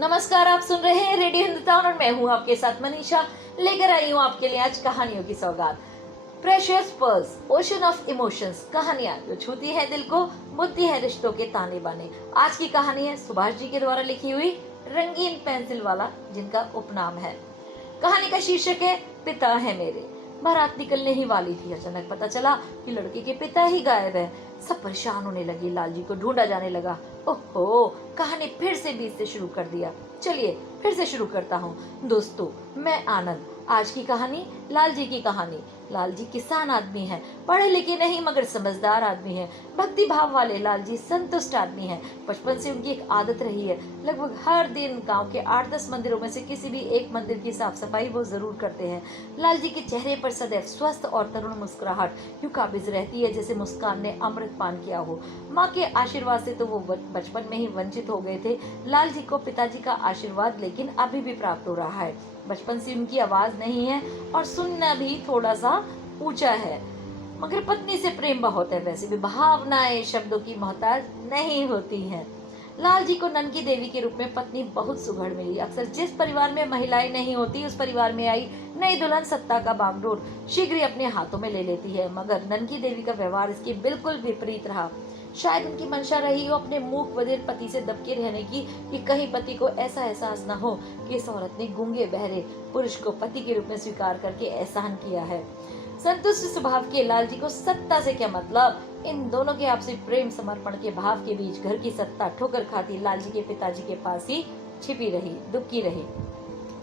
नमस्कार, आप सुन रहे हैं रेडियो हिंदुस्तान और मैं हूं आपके साथ मनीषा। लेकर आई हूं आपके लिए आज कहानियों की सौगात। Precious pearls, ocean of emotions, कहानियां जो छूती है दिल को, बुद्धि है रिश्तों के ताने बाने। आज की कहानी है सुभाष जी के द्वारा लिखी हुई रंगीन पेंसिल वाला, जिनका उपनाम है। कहानी का शीर्षक है पिता है मेरे। बारात निकलने ही वाली थी, अचानक पता चला कि लड़के के पिता ही गायब है। सब परेशान होने लगे, लालजी को ढूंढा जाने लगा। ओहो, कहानी फिर से बीच से शुरू कर दिया। चलिए फिर से शुरू करता हूँ। दोस्तों, मैं आनंद। आज की कहानी लालजी की कहानी। लालजी किसान आदमी है, पढ़े लिखे नहीं मगर समझदार आदमी है। भक्ति भाव वाले लालजी संतुष्ट आदमी है। बचपन से उनकी एक आदत रही है, लगभग हर दिन गांव के 8-10 मंदिरों में से किसी भी एक मंदिर की साफ सफाई वो जरूर करते हैं। लालजी के चेहरे पर सदैव स्वस्थ और तरुण मुस्कुराहट यूं काबिज रहती है जैसे मुस्कान ने अमृत पान किया हो। माँ के आशीर्वाद से तो वो बचपन में ही वंचित हो गए थे। लालजी को पिताजी का आशीर्वाद लेकिन अभी भी प्राप्त हो रहा है। बचपन से उनकी आवाज नहीं है और सुनना भी थोड़ा सा ऊंचा है, मगर पत्नी से प्रेम बहुत है। वैसे भी भावनाएं शब्दों की मोहताज नहीं होती हैं। लालजी को ननकी देवी के रूप में पत्नी बहुत सुघड़ मिली। अक्सर जिस परिवार में महिलाएं नहीं होती, उस परिवार में आई नई दुल्हन सत्ता का बागडोर शीघ्र ही अपने हाथों में ले लेती है, मगर ननकी देवी का व्यवहार इसके बिल्कुल विपरीत रहा। शायद उनकी मंशा रही हो अपने मूक बधिर पति से दबके रहने की, कि कहीं पति को ऐसा एहसास न हो कि इस औरत ने गूंगे बहरे पुरुष को पति के रूप में स्वीकार करके एहसान किया है। संतुष्ट स्वभाव के लालजी को सत्ता से क्या मतलब। इन दोनों के आपसी प्रेम समर्पण के भाव के बीच घर की सत्ता ठोकर खाती लालजी के पिताजी के पास ही छिपी रही, दुबकी रही।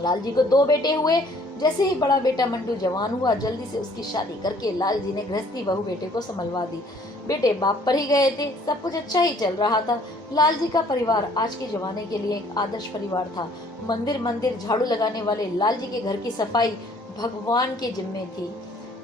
लालजी को 2 बेटे हुए। जैसे ही बड़ा बेटा मंटू जवान हुआ, जल्दी से उसकी शादी करके लालजी ने गृहस्थी बहू बेटे को संभलवा दी। बेटे बाप पर ही गए थे, सब कुछ अच्छा ही चल रहा था। लालजी का परिवार आज के जमाने के लिए एक आदर्श परिवार था। मंदिर मंदिर झाड़ू लगाने वाले लालजी के घर की सफाई भगवान के जिम्मे थी।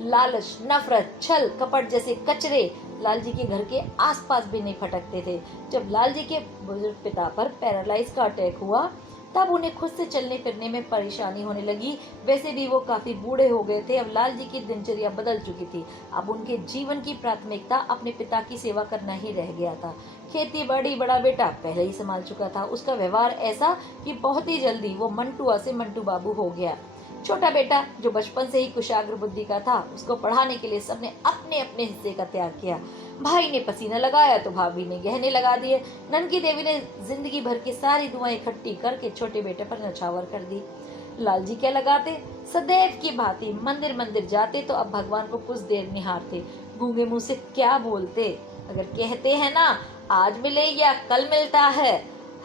लालच, नफरत, छल कपट जैसे कचरे लालजी के घर के आसपास भी नहीं फटकते थे। जब लालजी के बुजुर्ग पिता पर पैरालाइज का अटैक हुआ, तब उन्हें खुद से चलने फिरने में परेशानी होने लगी। वैसे भी वो काफी बूढ़े हो गए थे। अब लालजी की दिनचर्या बदल चुकी थी। अब उनके जीवन की प्राथमिकता अपने पिता की सेवा करना ही रह गया था। खेती बाड़ी बड़ा बेटा पहले ही संभाल चुका था। उसका व्यवहार ऐसा कि बहुत ही जल्दी वो मंटुआ से मंटू बाबू हो गया। छोटा बेटा जो बचपन से ही कुशाग्र बुद्धि का था, उसको पढ़ाने के लिए सबने अपने अपने हिस्से का त्याग किया। भाई ने पसीना लगाया तो भाभी ने गहने लगा दिए। ननकी देवी ने जिंदगी भर की सारी दुआएं इकट्ठी करके छोटे बेटे पर नछावर कर दी। लालजी क्या लगाते, सदैव की भांति मंदिर मंदिर जाते तो अब भगवान को कुछ देर निहारते। गूंगे मुंह से क्या बोलते। अगर कहते हैं ना, आज मिले या कल मिलता है,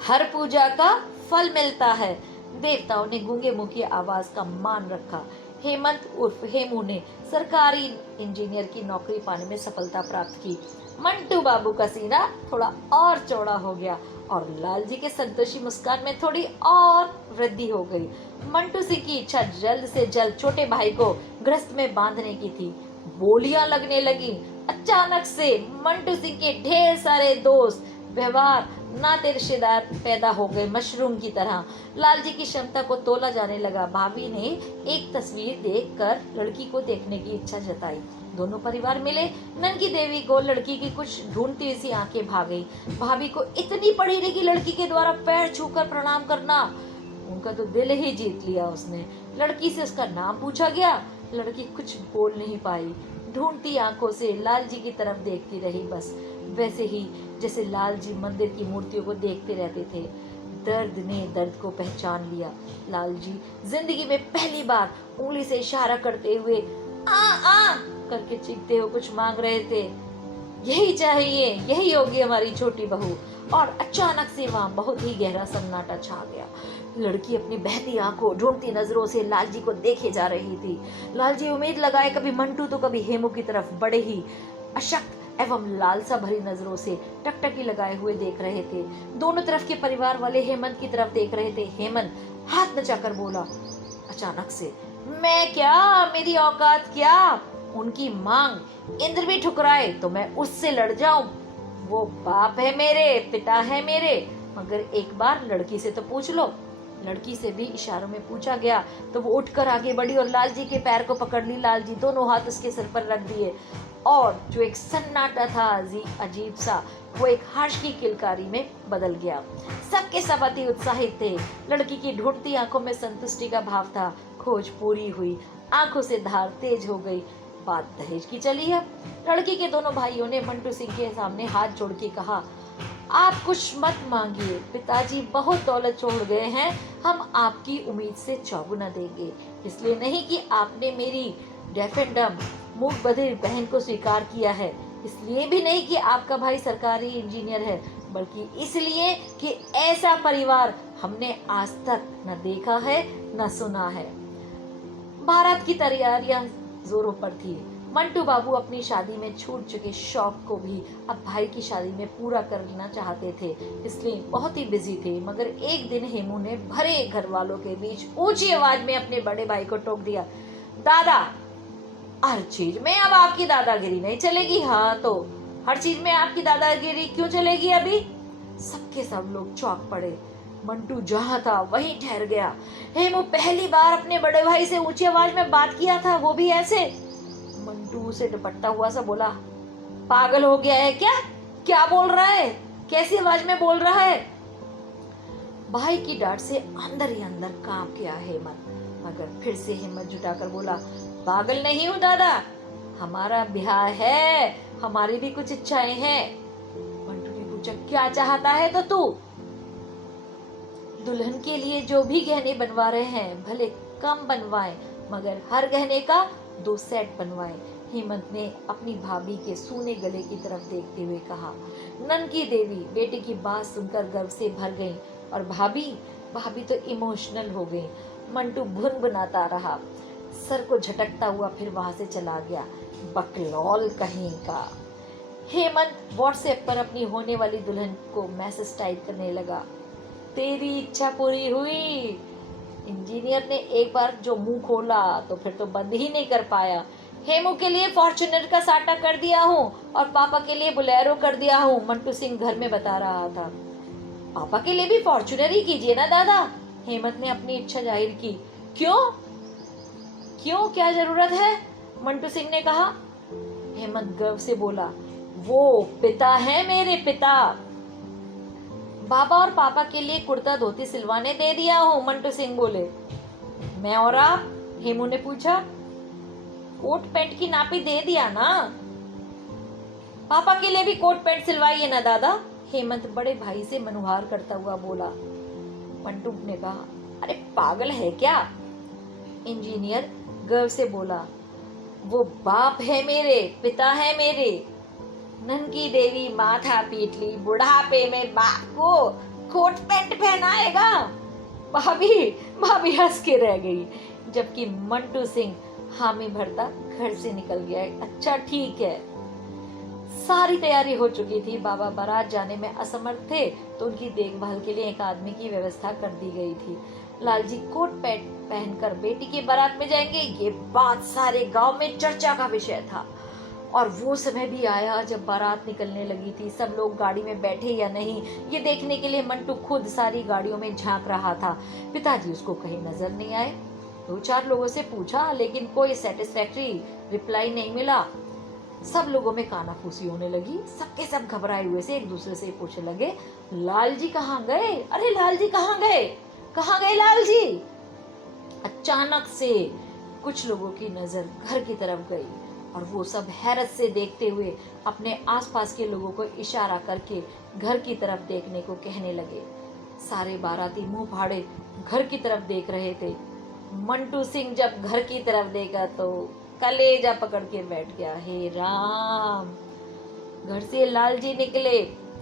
हर पूजा का फल मिलता है। देवताओं ने गूंगे मुंह की आवाज का मान रखा। हेमंत उर्फ हेमू ने सरकारी इंजीनियर की नौकरी पाने में सफलता प्राप्त की। मंटू बाबू का सीना थोड़ा और चौड़ा हो गया और लालजी के संतोषी मुस्कान में थोड़ी और वृद्धि हो गई। मंटू सिंह की इच्छा जल्द से जल्द छोटे भाई को गृहस्थ में बांधने की थी। बोलियां लगने लगी। अचानक से मंटू सिंह के ढेर सारे दोस्त, व्यवहार, नाते रिश्तेदार पैदा हो गए मशरूम की तरह। लालजी की क्षमता को तोला जाने लगा। भाभी ने एक तस्वीर देखकर लड़की को देखने की इच्छा जताई। दोनों परिवार मिले। ननकी देवी को लड़की की कुछ ढूंढती सी आंखें भाग गई। भाभी को इतनी पढ़ी लिखी लड़की के द्वारा पैर छूकर प्रणाम करना, उनका तो दिल ही जीत लिया उसने। लड़की से उसका नाम पूछा गया। लड़की कुछ बोल नहीं पाई, ढूंढती आंखों से लालजी की तरफ देखती रही, बस वैसे ही जैसे लालजी मंदिर की मूर्तियों को देखते रहते थे। दर्द ने दर्द को पहचान लिया। लालजी जिंदगी में पहली बार उंगली से इशारा करते हुए आ करके चीखते हुए कुछ मांग रहे थे। यही चाहिए, यही होगी हमारी छोटी बहू। और अचानक से वहां बहुत ही गहरा सन्नाटा छा गया। लड़की अपनी बहती आंखों, ढूंढती नजरों से लालजी को देखे जा रही थी। लालजी उम्मीद लगाए कभी मंटू तो कभी हेमू की तरफ बड़े ही अशक्त एवं लालसा भरी नजरों से टकटकी लगाए हुए देख रहे थे। दोनों तरफ के परिवार वाले हेमंत की तरफ देख रहे थे। हेमंत हाथ नचाकर बोला अचानक से, मैं क्या, मेरी औकात क्या। उनकी मांग इंद्र भी ठुकराए तो मैं उससे लड़ जाऊं। वो बाप है मेरे, पिता है मेरे, मगर एक बार लड़की से तो पूछ लो। लड़की से भी इशारों में पूछा गया तो वो उठकर आगे बढ़ी और लालजी के पैर को पकड़ ली। लालजी दोनों हाथ उसके सिर पर रख दिए और जो एक सन्नाटा था अजीब सा, वो एक हर्ष की किलकारी में बदल गया। सबके सब अति उत्साहित थे। लड़की की ढूंढती आंखों में संतुष्टि का भाव था। खोज पूरी हुई, आंखों से धार तेज हो गई। बात दहेज की चली है। लड़की के दोनों भाइयों ने मंटू सिंह के सामने हाथ जोड़ के कहा, आप कुछ मत मांगिए, पिताजी बहुत दौलत छोड़ गए हैं, हम आपकी उम्मीद से चौगुना देंगे। इसलिए नहीं कि आपने मेरी डेफेंडम मूक बधिर बहन को स्वीकार किया है, इसलिए भी नहीं कि आपका भाई सरकारी इंजीनियर है, बल्कि इसलिए कि ऐसा परिवार हमने आज तक न देखा है न सुना है। बारात की तैयारियां जोरों पर थी। मंटू बाबू अपनी शादी में छूट चुके शौक को भी अब भाई की शादी में पूरा करना चाहते थे, इसलिए बहुत ही बिजी थे। मगर एक दिन हेमू ने भरे घर वालों के बीच ऊंची आवाज में अपने बड़े भाई को टोक दिया, दादा, हर चीज में अब आपकी दादागिरी नहीं चलेगी। हाँ तो हर चीज में आपकी दादागिरी क्यों चलेगी अभी? सबके सब लोग चौंक पड़े। मंटू जहाँ था वहीं ठहर गया। हेमू पहली बार अपने बड़े भाई से ऊंची आवाज में बात किया था, वो भी ऐसे। मंटू से दुपट्टा हुआ सा बोला, पागल हो गया है क्या? क्या बोल रहा है? कैसी आवाज में बोल रहा है? भाई की डांट से अंदर ही अंदर कांप गया हेमंत, मगर फिर से हिम्मत जुटाकर बोला, पागल नहीं हूँ दादा, हमारा ब्याह है, हमारी भी कुछ इच्छाएं हैं। मंटू ने पूछा, क्या चाहता है तो तू? दुल्हन के लिए जो भी गहने बनवा रहे हैं भले कम बनवाएं, मगर हर गहने का 2 सेट बनवाएं। हेमंत ने अपनी भाभी के सूने गले की तरफ देखते हुए कहा। ननकी देवी बेटे की बात सुनकर गर्व से भर गई और भाभी तो इमोशनल हो गई। मंटू भुनभुनाता रहा, सर को झटकता हुआ फिर वहां से चला गया। बकलौल कहीं का। हेमंत व्हाट्सएप पर अपनी होने वाली दुल्हन को मैसेज टाइप करने लगा, तेरी इच्छा पूरी हुई। इंजीनियर ने एक बार जो मुंह खोला तो फिर तो बंद ही नहीं कर पाया। हेमू के लिए फॉर्च्यूनर का साटा कर दिया हूँ और पापा के लिए बोलेरो कर दिया हूँ, मंटू सिंह घर में बता रहा था। पापा के लिए भी फॉर्च्यूनर ही कीजिए ना दादा, हेमंत ने अपनी इच्छा जाहिर की। क्यों क्यों क्या जरूरत है? मंटू सिंह ने कहा। हेमंत गर्व से बोला, वो पिता है मेरे पिता। बाबा और पापा के लिए कुर्ता धोती सिलवाने दे दिया हूँ, मंटू सिंह बोले। मैं और आप? हेमू ने पूछा। कोट पैंट की नापी दे दिया ना। पापा के लिए भी कोट पैंट सिलवाइए ना दादा, हेमंत बड़े भाई से मनुहार करता हुआ बोला। मंटू ने कहा, अरे पागल है क्या? इंजीनियर गर्व से बोला, वो बाप है मेरे, पिता है मेरे। ननकी देवी माथा पीट ली, बुढ़ापे में बाप को कोट पैंट पहनाएगा? भाभी हंस के रह गई, जबकि मंटू सिंह हामी भरता घर से निकल गया। अच्छा ठीक है। सारी तैयारी हो चुकी थी। बाबा बारात जाने में असमर्थ थे तो उनकी देखभाल के लिए एक आदमी की व्यवस्था कर दी गई थी। लालजी कोट पैंट पहनकर बेटी की बारात में जाएंगे, ये बात सारे गांव में चर्चा का विषय था। और वो समय भी आया जब बारात निकलने लगी थी। सब लोग गाड़ी में बैठे या नहीं, ये देखने के लिए मंटू खुद सारी गाड़ियों में झांक रहा था। पिताजी उसको कहीं नजर नहीं आए। 2-4 लोगों से पूछा लेकिन कोई सेटिस्फैक्टरी रिप्लाई नहीं मिला। सब लोगों में कानाफूसी होने लगी। सबके सब घबराए हुए से एक दूसरे से पूछने लगे, लालजी कहाँ गए? अरे लालजी कहाँ गए? कहाँ गए लालजी? अचानक से कुछ लोगों की नजर घर की तरफ गई और वो सब हैरत से देखते हुए अपने आसपास के लोगों को इशारा करके घर की तरफ देखने को कहने लगे। सारे बाराती मुंह फाड़े घर की तरफ देख रहे थे। मंटू सिंह जब घर की तरफ देखा तो कलेजा पकड़ के बैठ गया। हे राम! घर से लालजी निकले,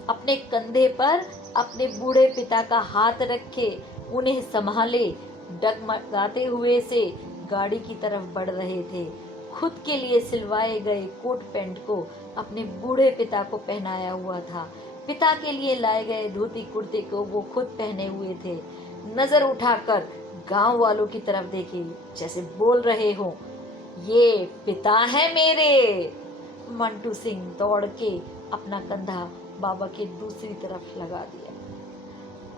अपने कंधे पर अपने बूढ़े पिता का हाथ रखे उन्हें संभाले, डगमगाते हुए से गाड़ी की तरफ बढ़ रहे थे। खुद के लिए सिलवाए गए कोट पैंट को अपने बूढ़े पिता को पहनाया हुआ था। पिता के लिए लाए गए धोती कुर्ते को वो खुद पहने हुए थे। नजर उठाकर गांव वालों की तरफ देखे, जैसे बोल रहे हो, ये पिता है मेरे। मंटू सिंह दौड़ के अपना कंधा बाबा के दूसरी तरफ लगा दिया।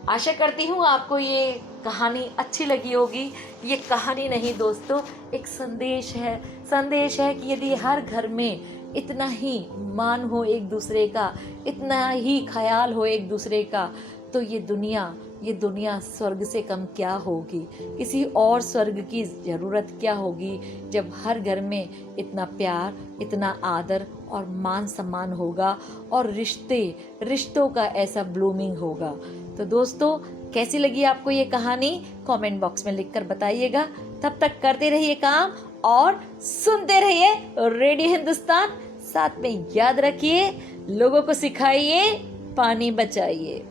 आशा करती हूँ आपको ये कहानी अच्छी लगी होगी। ये कहानी नहीं दोस्तों, एक संदेश है कि यदि हर घर में इतना ही मान हो एक दूसरे का, इतना ही ख्याल हो एक दूसरे का, तो ये दुनिया स्वर्ग से कम क्या होगी। किसी और स्वर्ग की ज़रूरत क्या होगी जब हर घर में इतना प्यार, इतना आदर और मान सम्मान होगा और रिश्तों का ऐसा ब्लूमिंग होगा। तो दोस्तों, कैसी लगी आपको ये कहानी कमेंट बॉक्स में लिखकर बताइएगा। तब तक करते रहिए काम और सुनते रहिए रेडियो हिंदुस्तान। साथ में याद रखिए, लोगों को सिखाइए, पानी बचाइए।